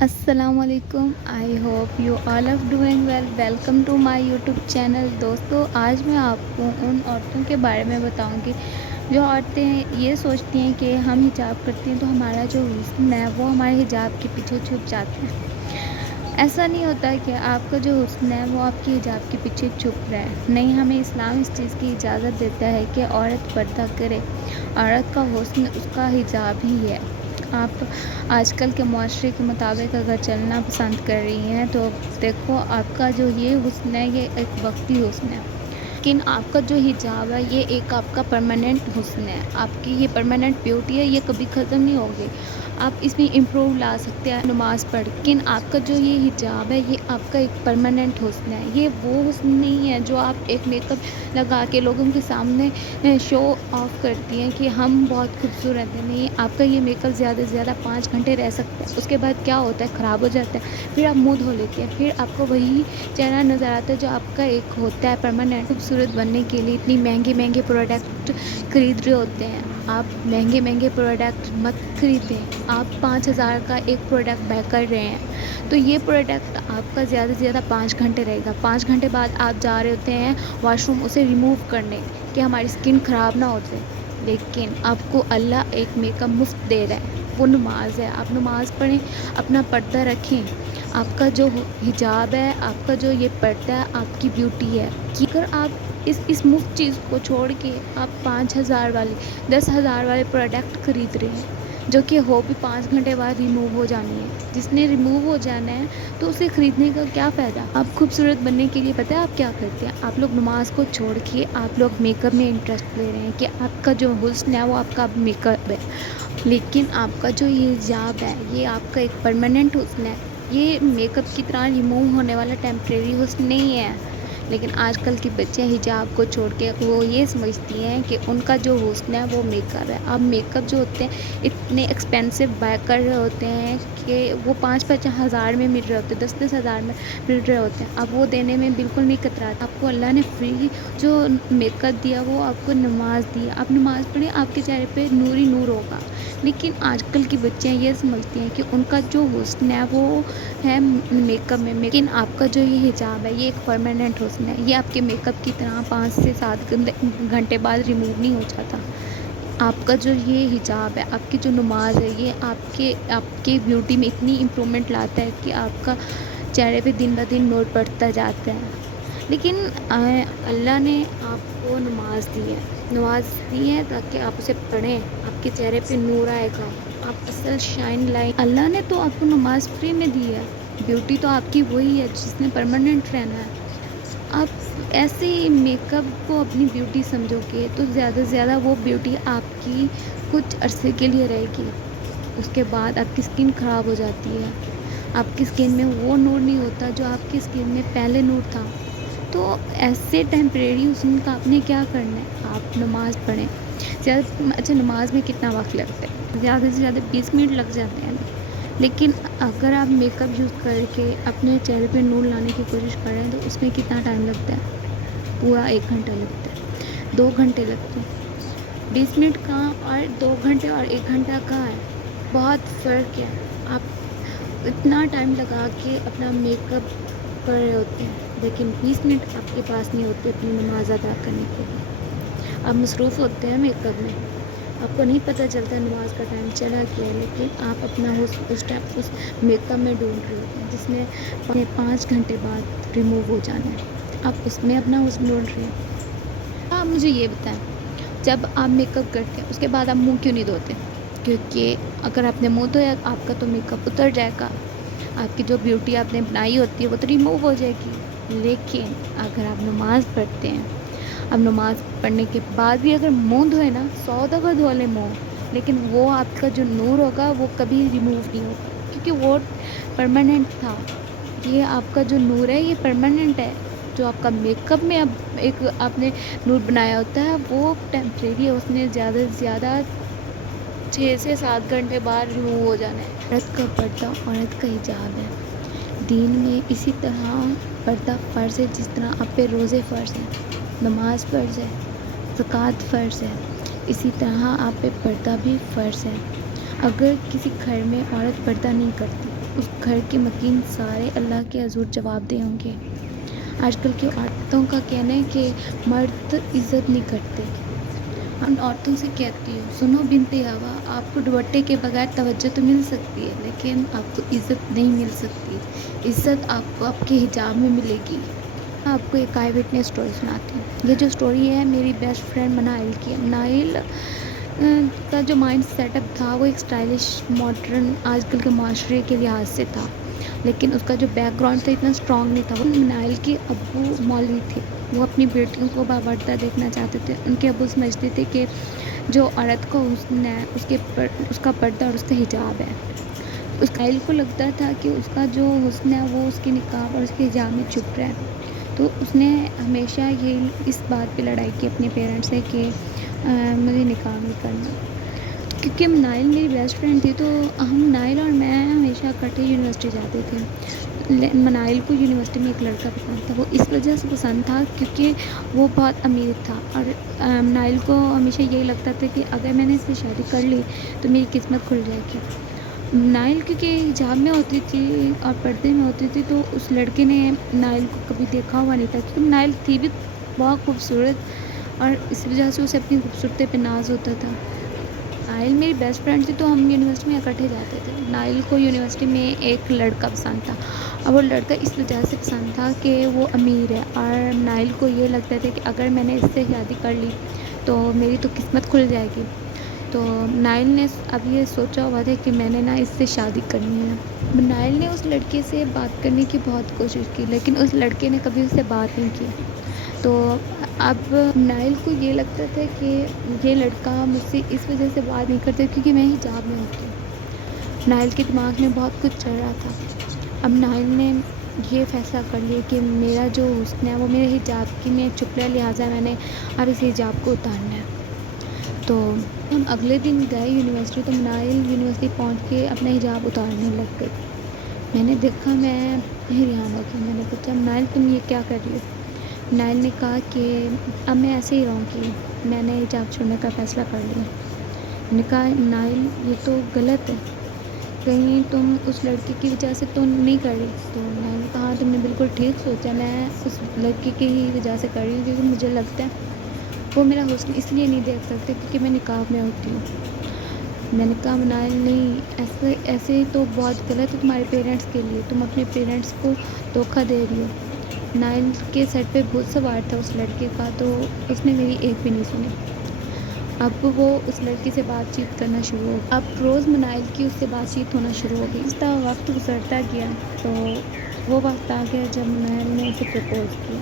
السلام علیکم. I hope you all are doing well. Welcome to my YouTube channel. دوستو آج میں آپ کو ان عورتوں کے بارے میں بتاؤں گی جو عورتیں یہ سوچتی ہیں کہ ہم حجاب کرتی ہیں تو ہمارا جو حسن ہے وہ ہمارے حجاب کے پیچھے چھپ جاتا ہے. ایسا نہیں ہوتا کہ آپ کا جو حسن ہے وہ آپ کے حجاب کے پیچھے چھپ رہا ہے. نہیں، ہمیں اسلام اس چیز کی اجازت دیتا ہے کہ عورت پردہ کرے. عورت کا حسن اس کا حجاب ہی ہے. آپ آج کل کے معاشرے کے مطابق اگر چلنا پسند کر رہی ہیں تو دیکھو، آپ کا جو یہ حسن ہے یہ ایک وقتی حسن ہے، لیکن آپ کا جو حجاب ہے یہ ایک آپ کا پرماننٹ حسن ہے. آپ کی یہ پرماننٹ بیوٹی ہے، یہ کبھی ختم نہیں ہوگی. آپ اس میں امپروو لا سکتے ہیں نماز پڑھ کے، لیکن آپ کا جو یہ حجاب ہے یہ آپ کا ایک پرماننٹ حسن ہے. یہ وہ حسن نہیں ہے جو آپ ایک میک اپ لگا کے لوگوں کے سامنے شو آف کرتی ہیں کہ ہم بہت خوبصورت ہیں. نہیں، آپ کا یہ میک اپ زیادہ سے زیادہ 5 گھنٹے رہ سکتا ہے. اس کے بعد کیا ہوتا ہے؟ خراب ہو جاتا ہے. پھر آپ منہ دھو لیتے ہیں، پھر آپ کو وہی چہرہ نظر آتا ہے جو آپ کا ایک ہوتا ہے پرماننٹ. خوبصورت بننے کے لیے اتنی مہنگے مہنگے پروڈکٹ خرید رہے ہوتے ہیں. آپ مہنگے مہنگے پروڈکٹ مت خریدیں. آپ 5,000 کا ایک پروڈکٹ بائی کر رہے ہیں تو یہ پروڈکٹ آپ کا زیادہ سے زیادہ 5 گھنٹے رہے گا. 5 گھنٹے بعد آپ جا رہے ہوتے ہیں واش روم اسے ریموو کرنے کہ ہماری اسکن خراب نہ ہو جائے. لیکن آپ کو اللہ ایک میک اپ مفت دے رہا ہے، وہ نماز ہے. آپ نماز پڑھیں، اپنا پردہ رکھیں. آپ کا جو حجاب ہے، آپ کا جو یہ پردہ ہے، آپ کی بیوٹی ہے. اگر آپ اس مفت چیز کو چھوڑ کے آپ 5,000 والے 10,000 والے پروڈکٹ خرید رہے ہیں جو کہ ہو بھی 5 گھنٹے بعد ریموو ہو جانی ہے. جس نے ریموو ہو جانا ہے تو اسے خریدنے کا کیا فائدہ؟ آپ خوبصورت بننے کے لیے پتہ ہے آپ کیا کرتے ہیں؟ آپ لوگ نماز کو چھوڑ کے آپ لوگ میک اپ میں انٹرسٹ لے رہے ہیں کہ آپ کا جو حسن ہے وہ آپ کا میک اپ ہے. لیکن آپ کا جو یہ حجاب ہے یہ آپ کا ایک پرماننٹ حسن ہے. یہ میک اپ کی طرح ریموو ہونے والا ٹیمپریری حسن نہیں ہے. لیکن آج کل کی بچیاں حجاب کو چھوڑ کے وہ یہ سمجھتی ہیں کہ ان کا جو حسن ہے وہ میک اپ ہے. اب میک اپ جو ہوتے ہیں اتنے ایکسپینسو بائی کر رہے ہوتے ہیں کہ وہ 5-5 ہزار میں مل رہے ہوتے ہیں، 10-10 ہزار میں مل رہے ہوتے ہیں. اب وہ دینے میں بالکل نہیں کتراتے. آپ کو اللہ نے فری جو میک اپ دیا وہ آپ کو نماز دی. آپ نماز پڑھیں، آپ کے چہرے پہ نور ہی نور ہوگا. لیکن آج کل کی بچیاں یہ سمجھتی ہیں کہ ان کا جو حسن ہے وہ ہے میک اپ میں. لیکن آپ کا جو یہ حجاب ہے یہ ایک پرماننٹ حسن ہے. یہ آپ کے میک اپ کی طرح 5 سے 7 گھنٹے بعد ریموو نہیں ہو جاتا. آپ کا جو یہ حجاب ہے، آپ کی جو نماز ہے، یہ آپ کے بیوٹی میں اتنی امپرومنٹ لاتا ہے کہ آپ کا چہرے پہ دن بہ دن نور بڑھتا جاتا ہے. لیکن اللہ نے آپ کو نماز دی ہے تاکہ آپ اسے پڑھیں. آپ کے چہرے پہ نور آئے گا، آپ اصل شائن لائیں. اللہ نے تو آپ کو نماز فری میں دی ہے. بیوٹی تو آپ کی وہی ہے جس نے پرماننٹ رہنا ہے. آپ ایسے ہی میک اپ کو اپنی بیوٹی سمجھو گے تو زیادہ سے زیادہ وہ بیوٹی آپ کی کچھ عرصے کے لیے رہے گی. اس کے بعد آپ کی اسکن خراب ہو جاتی ہے. آپ کی اسکن میں وہ نور نہیں ہوتا جو آپ کی اسکن میں پہلے نور تھا. تو ایسے ٹیمپریری حسن کا آپ نے کیا کرنا ہے؟ آپ نماز پڑھیں. اچھا، نماز میں کتنا وقت لگتا ہے؟ زیادہ سے زیادہ 20 منٹ لگ جاتے ہیں. لیکن اگر آپ میک اپ یوز کر کے اپنے چہرے پہ نور لانے کی کوشش کر رہے ہیں تو اس میں کتنا ٹائم لگتا ہے؟ پورا 1 گھنٹہ لگتا ہے، 2 گھنٹے لگتے ہیں. 20 منٹ کہاں اور 2 گھنٹے اور 1 گھنٹہ کہاں ہے؟ بہت فرق ہے. آپ اتنا ٹائم لگا کے اپنا میک اپ کر رہے ہوتے ہیں لیکن 20 منٹ آپ کے پاس نہیں ہوتے اپنی نماز ادا کرنے کے لیے. آپ مصروف ہوتے ہیں میک اپ میں، آپ کو نہیں پتہ چلتا نماز کا ٹائم چلا گیا ہے. لیکن آپ اپنا اس ٹائم اس میک اپ میں ڈھونڈ رہے ہوتے ہیں جس نے 5 گھنٹے بعد ریموو ہو جانا ہے. آپ اس میں اپنا حسن ڈھونڈ رہے ہیں. آپ مجھے یہ بتائیں، جب آپ میک اپ کرتے ہیں اس کے بعد آپ منہ کیوں نہیں دھوتے؟ کیونکہ اگر آپ نے منہ دھویا آپ کا تو میک اپ اتر جائے گا. آپ کی جو بیوٹی آپ نے بنائی ہوتی ہے وہ تو ریموو ہو جائے گی. لیکن اگر آپ نماز پڑھتے ہیں، اب نماز پڑھنے کے بعد بھی اگر منہ دھوئے نا 100 دفعہ دھو لیں منہ، لیکن وہ آپ کا جو نور ہوگا وہ کبھی ریموو نہیں ہوگا کیونکہ وہ پرماننٹ تھا. یہ آپ کا جو نور ہے یہ پرماننٹ ہے. جو آپ کا میک اپ میں اب ایک آپ نے نور بنایا ہوتا ہے وہ ٹیمپریری ہے. اس نے زیادہ سے زیادہ 6 سے 7 گھنٹے بعد ریموو ہو جانا ہے. عورت کا پردہ عورت کا حجاب ہے. دین میں اسی طرح پردہ فرض ہے جس طرح آپ پہ روزے فرض ہیں، نماز فرض ہے، زکوٰۃ فرض ہے، اسی طرح آپ پہ پردہ بھی فرض ہے. اگر کسی گھر میں عورت پردہ نہیں کرتی اس گھر کے مکین سارے اللہ کے حضور جواب دے ہوں گے۔ آج کل کی عورتوں کا کہنا ہے کہ مرد عزت نہیں کرتے۔ ان عورتوں سے کہتی ہوں، سنو بنت ہوا، آپ کو دوپٹے کے بغیر توجہ تو مل سکتی ہے لیکن آپ کو عزت نہیں مل سکتی۔ عزت آپ کو آپ کے حجاب میں ملے گی۔ میں آپ کو ایک آئی وٹنس اسٹوری سناتی ہوں۔ یہ جو اسٹوری ہے میری بیسٹ فرینڈ منائل کی ہے۔ منائل کا جو مائنڈ سیٹ اپ تھا وہ ایک اسٹائلش ماڈرن آج کل کے معاشرے کے لحاظ سے تھا، لیکن اس کا جو بیک گراؤنڈ تھا اتنا اسٹرانگ نہیں تھا۔ وہ منائل کے ابو مولوی تھے، وہ اپنی بیٹیوں کو باوردہ دیکھنا چاہتے تھے۔ ان کے ابو سمجھتے تھے کہ جو عورت کو حسن ہے اس کا پردہ اور اس کا حجاب ہے۔ اس منائل کو لگتا تھا کہ اس کا جو حسن ہے وہ اس کے نقاب اور اس کے حجاب میں چھپ رہا ہے، تو اس نے ہمیشہ اس بات پہ لڑائی کی اپنے پیرنٹس سے کہ مجھے نکاح نہیں کرنا۔ کیونکہ منائل میری بیسٹ فرینڈ تھی تو ہم منائل اور میں ہمیشہ اکٹھے یونیورسٹی جاتے تھے۔ منائل کو یونیورسٹی میں ایک لڑکا پسند تھا، وہ اس وجہ سے پسند تھا کیونکہ وہ بہت امیر تھا، اور منائل کو ہمیشہ یہی لگتا تھا کہ اگر میں نے اس سے شادی کر لی تو میری قسمت کھل جائے گی۔ منائل کیونکہ حجاب میں ہوتی تھی اور پردے میں ہوتی تھی تو اس لڑکے نے منائل کو کبھی دیکھا ہوا نہیں تھا، کیونکہ منائل تھی بھی بہت خوبصورت اور اس وجہ سے اسے اپنی خوبصورتی پہ ناز ہوتا تھا۔ نائل میری بیسٹ فرینڈ تھی تو ہم یونیورسٹی میں اکٹھے جاتے تھے۔ نائل کو یونیورسٹی میں ایک لڑکا پسند تھا، اور وہ لڑکا اس وجہ سے پسند تھا کہ وہ امیر ہے، اور نائل کو یہ لگتا تھا کہ اگر میں نے اس سے شادی کر لی تو میری تو قسمت کھل جائے گی۔ تو نائل نے اب یہ سوچا ہوا تھا کہ میں نے اس سے شادی کرنی ہے۔ نائل نے اس لڑکے سے بات کرنے کی بہت کوشش کی لیکن اس لڑکے نے کبھی اس سے بات نہیں کی۔ تو اب نائل کو یہ لگتا تھا کہ یہ لڑکا مجھ سے اس وجہ سے بات نہیں کرتا کیونکہ میں حجاب میں ہوتی ہوں۔ نائل کے دماغ میں بہت کچھ چل رہا تھا۔ اب نائل نے یہ فیصلہ کر لیا کہ میرا جو حسن ہے وہ میرے حجاب کی میں چھپ رہا ہے، لہٰذا میں نے اب اس حجاب کو اتارنا ہے۔ تو ہم اگلے دن گئے یونیورسٹی، تو نائل یونیورسٹی پہنچ کے اپنا حجاب اتارنے لگ گئی۔ میں نے دیکھا، میں حیران ہو گئی۔ میں نے پوچھا، نائل تم یہ کیا کر رہی ہو؟ نائل نے کہا کہ اب میں ایسے ہی رہوں گی، میں نے حجاب چھوڑنے کا فیصلہ کر لیا۔ میں نے کہا، نائل یہ تو غلط ہے، کہیں تم اس لڑکی کی وجہ سے تو نہیں کر رہی؟ تو نائل نے کہا، تم نے بالکل ٹھیک سوچا، میں اس لڑکی کی ہی وجہ سے کر رہی ہوں کیونکہ مجھے لگتا ہے وہ میرا حسن اس لیے نہیں دیکھ سکتے کیونکہ میں نقاب میں ہوتی ہوں۔ میں نے کہا، نائل نہیں، ایسے تو بہت غلط ہے تمہارے پیرنٹس کے لیے، تم اپنے پیرنٹس کو دھوکہ دے رہی ہو۔ نائل کے سر پہ بہت سوار تھا اس لڑکے کا، تو اس نے میری ایک بھی نہیں سنی۔ اب وہ اس لڑکی سے بات چیت کرنا شروع ہو گئی۔ اب روز منائل کی اس سے بات چیت ہونا شروع ہو گئی۔ اس طرح وقت گزرتا گیا تو وہ وقت آ گیا جب منائل نے اسے پرپوز کیا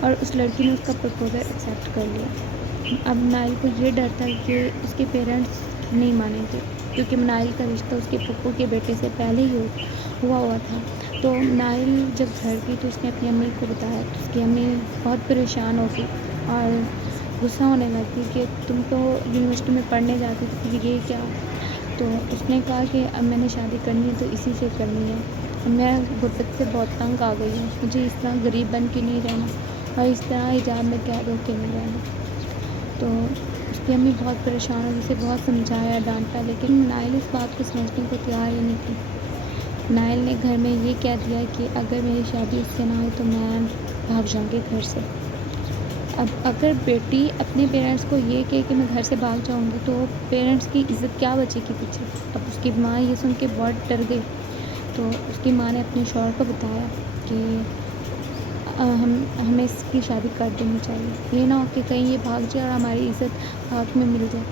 اور اس لڑکی نے اس کا پرپوزل ایکسیپٹ کر لیا۔ اب منائل کو یہ ڈر تھا کہ اس کے پیرنٹس نہیں مانیں گے کیونکہ منائل کا رشتہ اس کے پھپھو کے بیٹے سے پہلے ہی ہوا تھا۔ تو منائل جب گھر گئی تو اس نے اپنی امی کو بتایا، تو اس کی امی بہت پریشان ہو گئی اور غصہ ہونے لگی کہ تم تو یونیورسٹی میں پڑھنے جاتی تھی، یہ کیا؟ تو اس نے کہا کہ اب میں نے شادی کرنی ہے تو اسی سے کرنی ہے، میں غربت سے بہت تنگ آ گئی ہوں، مجھے اس طرح غریب بن کے نہیں رہنا اور اس طرح حجاب میں قید ہو کے نہیں رہنا۔ تو اس کی امی بہت پریشان ہوئی، اسے بہت سمجھایا، ڈانٹا، لیکن منائل اس بات کو سمجھنے کو تیار ہی نہیں تھی۔ منائل نے گھر میں یہ کہہ دیا کہ اگر میری شادی اس سے نہ ہوئی تو میں بھاگ جاؤں گی گھر سے۔ اب اگر بیٹی اپنے پیرنٹس کو یہ کہے کہ میں گھر سے بھاگ جاؤں گی تو پیرنٹس کی عزت کیا بچے گی پیچھے؟ اب اس کی ماں یہ سن کے بہت ڈر گئی، تو اس کی ماں نے اپنے شوہر کو بتایا کہ ہمیں اس کی شادی کر دینی چاہیے، یہ نہ ہو کہ کہیں یہ بھاگ جائے اور ہماری عزت آگ میں مل جائے۔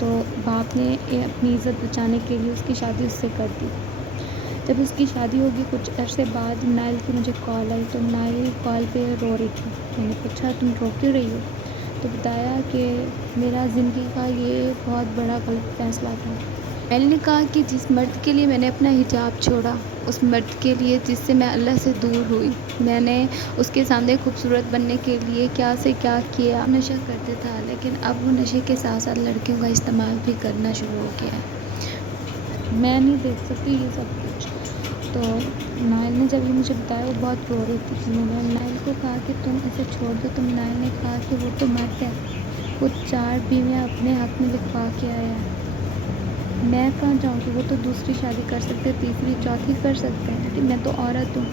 تو باپ نے اپنی عزت بچانے کے لیے اس کی شادی اس سے کر دی۔ جب اس کی شادی ہوگی کچھ عرصے بعد نائل کی مجھے کال آئی، تو نائل کال پہ رو رہی تھی۔ میں نے پوچھا، تم رو کیوں رہی ہو؟ تو بتایا کہ میرا زندگی کا یہ بہت بڑا غلط فیصلہ تھا۔ نائل نے کہا کہ جس مرد کے لیے میں نے اپنا حجاب چھوڑا، اس مرد کے لیے جس سے میں اللہ سے دور ہوئی، میں نے اس کے سامنے خوبصورت بننے کے لیے کیا سے کیا کیا، نشہ کرتے تھا، لیکن اب وہ نشے کے ساتھ ساتھ لڑکیوں کا استعمال بھی کرنا شروع ہو گیا ہے، میں نہیں دیکھ سکتی یہ سب کچھ۔ تو نائل نے جب یہ مجھے بتایا وہ بہت رو رہی تھی۔ میں نے نائل کو کہا کہ تم اسے چھوڑ دو، تو نائل نے کہا کہ وہ تو مرد ہے، وہ 4 بیویاں اپنے حق میں لکھوا کے آیا ہے، میں کہاں جاؤں گی، وہ تو دوسری شادی کر سکتے، تیسری چوتھی کر سکتے ہیں، لیکن میں تو عورت ہوں،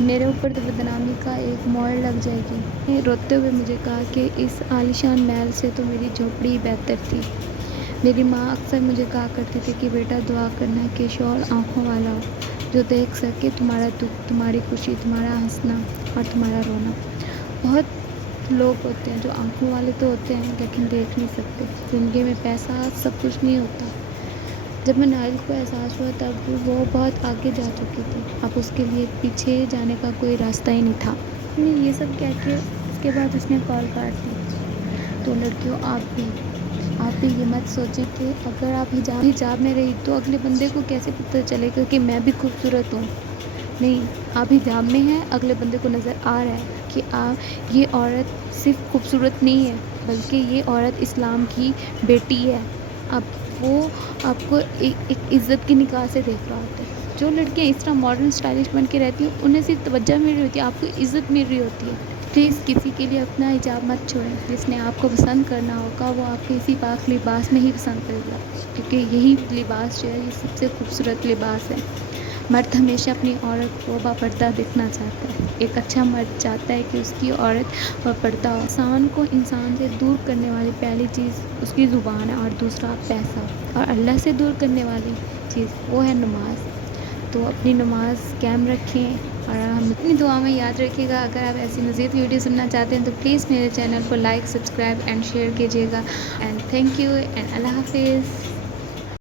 میرے اوپر تو بدنامی کا ایک مہر لگ جائے گی۔ روتے ہوئے مجھے کہا کہ اس عالیشان محل سے تو میری جھوپڑی بہتر تھی۔ میری ماں اکثر مجھے کہا کرتی تھی کہ بیٹا دعا کرنا کہ شوہر آنکھوں والا ہو، جو دیکھ سکے تمہارا دکھ، تمہاری خوشی، تمہارا ہنسنا اور تمہارا رونا۔ بہت لوگ ہوتے ہیں جو آنکھوں والے تو ہوتے ہیں لیکن دیکھ نہیں سکتے۔ زندگی میں پیسہ سب کچھ نہیں ہوتا۔ جب میں نائل کو احساس ہوا تب وہ بہت آگے جا چکی تھی، اب اس کے لیے پیچھے جانے کا کوئی راستہ ہی نہیں تھا۔ یہ سب کہہ کے اس کے بعد اس نے کال کاٹ دی۔ تو لڑکیوں آپ بھی یہ مت سوچیں کہ اگر آپ حجاب میں رہی تو اگلے بندے کو کیسے پتہ چلے گا کہ میں بھی خوبصورت ہوں۔ نہیں، آپ حجاب میں ہیں، اگلے بندے کو نظر آ رہا ہے کہ یہ عورت صرف خوبصورت نہیں ہے بلکہ یہ عورت اسلام کی بیٹی ہے۔ اب وہ آپ کو ایک عزت کی نگاہ سے دیکھ رہا ہوتا ہے۔ جو لڑکیاں اس طرح ماڈرن اسٹائلش بن کے رہتی ہیں انہیں صرف توجہ مل رہی ہوتی ہے، آپ کو عزت مل رہی ہوتی ہے۔ پلیز کسی کے لیے اپنا حجاب مت چھوڑیں۔ جس نے آپ کو پسند کرنا ہوگا وہ آپ کے اسی پاک لباس میں ہی پسند کرے گا، کیونکہ یہی لباس جو ہے یہ سب سے خوبصورت لباس ہے۔ مرد ہمیشہ اپنی عورت کو باپردہ دیکھنا چاہتا ہے۔ ایک اچھا مرد چاہتا ہے کہ اس کی عورت باپردہ ہو۔ انسان کو انسان سے دور کرنے والی پہلی چیز اس کی زبان ہے اور دوسرا پیسہ، اور اللہ سے دور کرنے والی چیز وہ ہے نماز۔ تو اپنی نماز قائم رکھیں اور ہم اپنی دعا میں یاد رکھیے گا۔ اگر آپ ایسی مزید ویڈیو سننا چاہتے ہیں تو پلیز میرے چینل کو لائک، سبسکرائب اینڈ شیئر کیجیے گا۔ اینڈ تھینک یو اینڈ اللہ حافظ۔